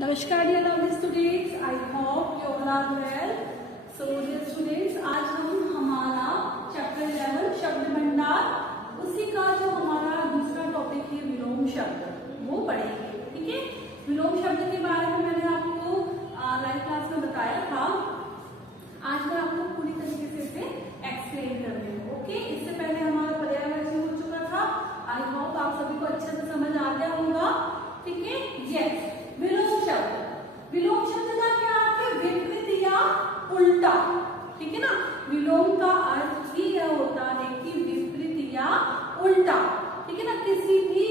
नमस्कार dear lovely students, I hope you all are well. So dear students, आज हम हमारा चैप्टर 11 शब्द भंडार, उसी का जो हमारा दूसरा टॉपिक है विलोम शब्द, वो पढ़ेंगे। ठीक है, विलोम शब्द के बारे में मैंने आपको लाइव क्लास में बताया था। आज मैं आपको पूरी तरीके से इसे एक्सप्लेन कर रही हूँ। ओके, इससे पहले हमारा पर्यायवाची हो चुका था। आई होप आप सभी को अच्छे से समझ आ गया होगा। ठीक है, यस। विलोम शब्द, विलोम शब्द का क्या अर्थ है? विपरीत या उल्टा। ठीक है ना, विलोम का अर्थ ही यह होता है कि विपरीत या उल्टा। ठीक है ना, किसी भी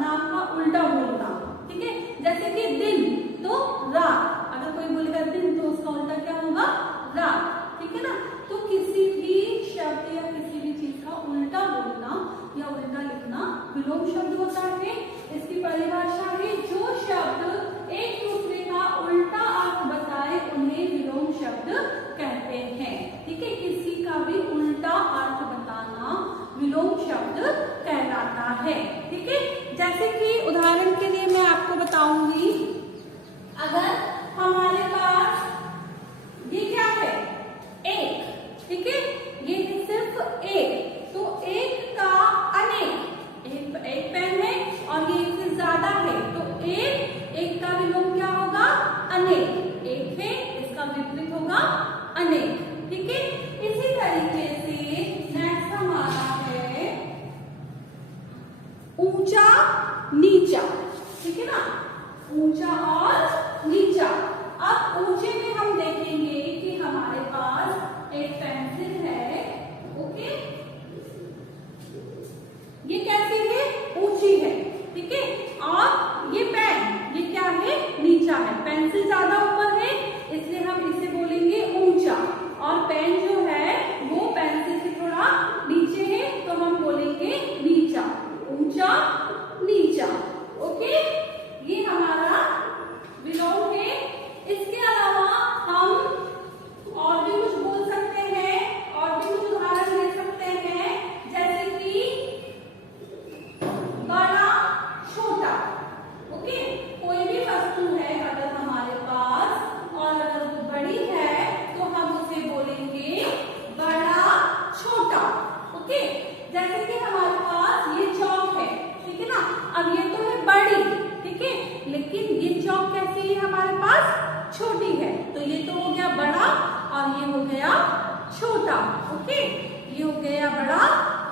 नाम का उल्टा बोलना। ठीक है, जैसे कि दिन तो रात, अगर कोई बोलेगा दिन तो उसका उल्टा क्या होगा? रात। ठीक है ना, तो किसी भी शब्द या किसी भी चीज का उल्टा बोलना या उल्टा लिखना विलोम शब्द होता है। इसकी परिभाषा है, जो शब्द एक दूसरे का उल्टा अर्थ बताए उन्हें विलोम शब्द कहते हैं। ठीक है, किसी का भी उल्टा अर्थ बताना विलोम शब्द कहलाता है। ठीक है, जैसे कि उदाहरण के लिए मैं आपको बताऊंगी, अगर हमारे पास ये क्या है? एक। ठीक है, ये है सिर्फ एक, तो एक का अनेक, एक पेन है और ये एक से ज्यादा है, तो एक का विलोम क्या होगा? अनेक। एक है, इसका विपरीत होगा अनेक। ठीक है, इसी तरीके से नेक्स्ट हमारा है ऊंचा नीचा। ठीक है ना, ऊंचा और नीचा। अब ऊंचे में हम देखेंगे कि हमारे पास एक पेंसिल है। ओके, ये कैसी है? ऊंची है। ठीक है, और ये पेन ये क्या है? नीचा है। पेंसिल ज्यादा ऊपर है इसलिए हम इसे बोलेंगे ऊंचा, और पेन जो है वो पेंसिल से थोड़ा नीचे है तो हम बोलेंगे नीचा। ऊंचा नीचा। ओके, ये हमारा विलोम है। इसके अलावा हम और भी कुछ बोल सकते हैं, और भी कुछ उदाहरण दे सकते हैं, जैसे कि बड़ा छोटा। ओके, कोई भी वस्तु है अगर हमारे पास और अगर वो बड़ी है तो हम उसे बोलेंगे बड़ा छोटा। ओके, जैसे कि हमारे पास ये चौक है। ठीक है ना, अब ये तो है बड़ी, ठीक है, लेकिन ये चौक कैसी है? हमारे पास छोटी है, तो ये तो हो गया बड़ा और ये हो गया छोटा। ओके, ये हो गया बड़ा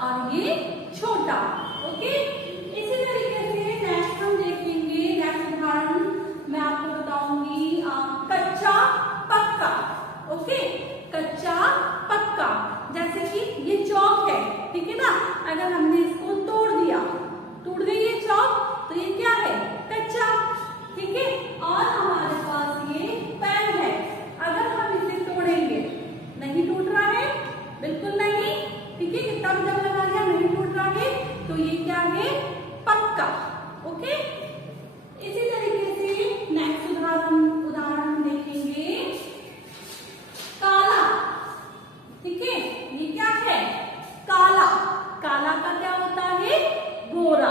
और ये छोटा। ओके, इसी तरीके से नेक्स्ट हम देखेंगे। नेक्स्ट उदाहरण मैं आपको बताऊंगी, कच्चा पक्का। ओके, कच्चा पक्का, जैसे कि ये चौक है। ठीक है ना, अगर हमने इसको तोड़ दिया, टूट गई ये चौक, तो ये क्या है? कच्चा। ठीक है, और हमारे पास ये पेन है, अगर हम इसे तोड़ेंगे, नहीं टूट रहा है, बिल्कुल नहीं। ठीक है, तब जब लगा लिया नहीं टूट रहा है, तो ये क्या है? पक्का। ओके, इसी तरीके से नेक्स्ट उदाहरण देखेंगे, काला। ठीक है, ये क्या है? काला। काला का क्या होता है? गोरा।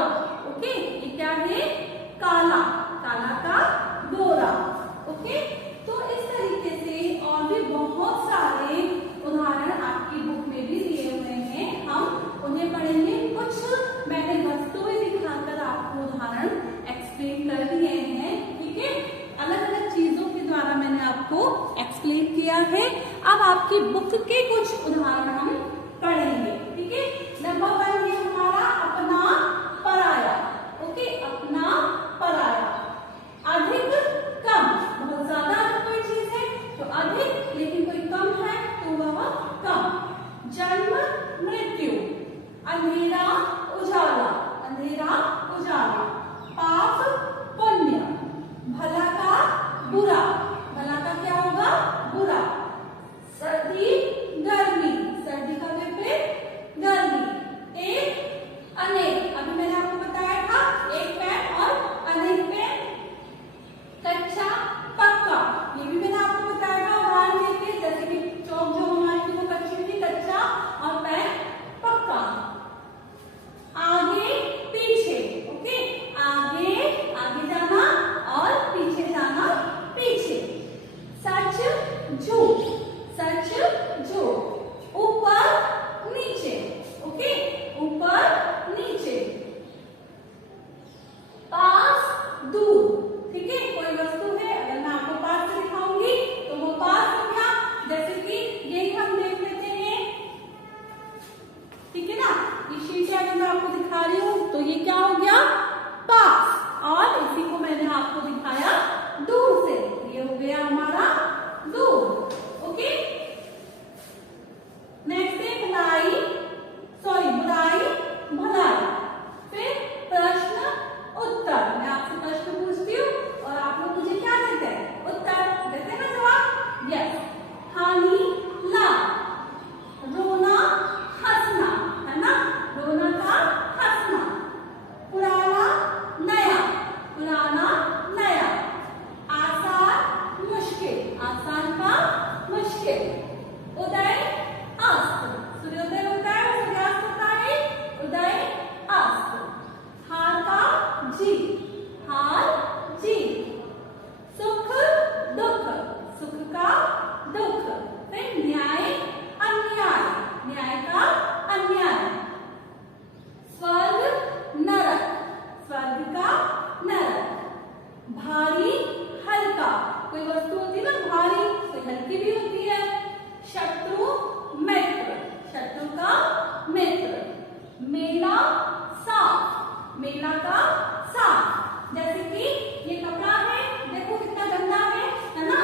ओके, ये क्या है? काला। काला का गोरा। ओके, तो इस तरीके से और भी बहुत सारे उदाहरण आपकी बुक में भी दिए हुए हैं, हम उन्हें पढ़ेंगे। कुछ मैंने वस्तुएं दिखाकर आपको उदाहरण एक्सप्लेन कर दिए हैं। ठीक है, अलग अलग चीजों के द्वारा मैंने आपको एक्सप्लेन किया है। अब आपकी बुक के कुछ उदाहरण हम पढ़ेंगे। ठीक है, नंबर 1 है हमारा अपना पराया। ओके, अपना पराया। अधिक कम, बहुत ज्यादा अगर कोई चीज है तो अधिक, लेकिन कोई कम है तो वह कम। जन्म मृत्यु, अंधेरा उजाला, अंधेरा उजाला। पाप पुण्य, भला का बुरा, भला का क्या होगा? बुरा। सर्दी गर्मी, सर्दी का विपरीत गर्मी। एक अनेक, अभी मैंने आपको बताया था, एक पेन और अनेक पेन। कच्चा पक्का, ये भी मैंने आपको बताया था उदाहरण देके, जैसे कि चौक जो हमारी थी वो कच्ची थी, कच्चा, और पेन पक्का। ये क्या हो गया, पास। और इसी को मैंने आपको दिखाया दूर से, ये हो गया हमारा दूर। ओके, नेक्स्ट है भलाई, सॉरी बुराई भलाई। फिर प्रश्न उत्तर, मैं आपसे प्रश्न पूछती हूँ और आप लोग मुझे क्या देते हैं, उत्तर देते हैं ना, जवाब। यस, हानि लाभ, रोना हंसना, है ना, रोना का हंसना, पुराना नया, पुराना नया, आसान मुश्किल, आसान का मुश्किल, उदय अस्त, सूर्योदय होता है, सूर्यास्त होता है, उदय अस्त, हार का जीत, हार जीत, सुख दुख, सुख का दुख, फिर न्याय अन्याय, न्याय का अन्याय, स्वर्ग नरक, स्वर्ग का नरक, भारी हल्का, कोई वस्तु होती है ना भारी, कोई हल्की भी होती है, शत्रु मित्र, शत्रु का मित्र, मेला साफ, मेला का साफ, जैसे कि ये कपड़ा है, देखो कितना गंदा है ना,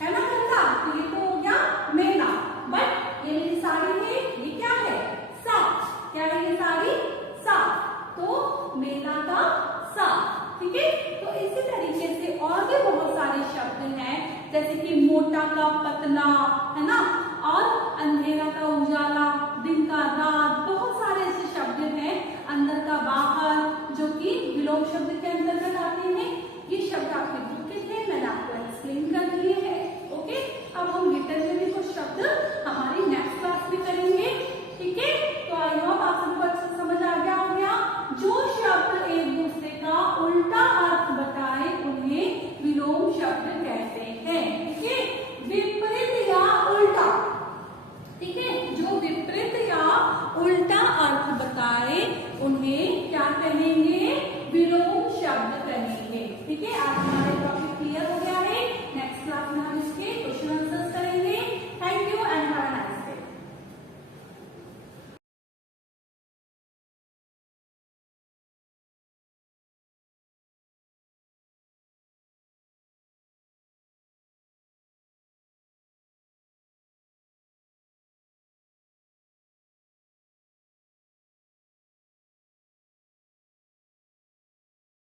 है ना गंदा, तो ये तो हो गया मेला। बट ये मेरी साड़ी है, ये क्या है, साफ, क्या है ये साड़ी, साफ, तो मेला का साफ। ठीक है, तो इसी तरीके से और भी बहुत सारे शब्द हैं, जैसे कि मोटा का पतला, है ना, और अंधेरा का उजाला, दिन का रात, बहुत सारे ऐसे शब्द हैं, अंदर का बाहर, जो कि विलोम शब्द के अंतर्गत आते हैं। ये शब्द आपके बुक के थे, मैंने आपको एक्सप्लेन कर दिए हैं। ओके, अब हम रिटर्न में भी कुछ शब्द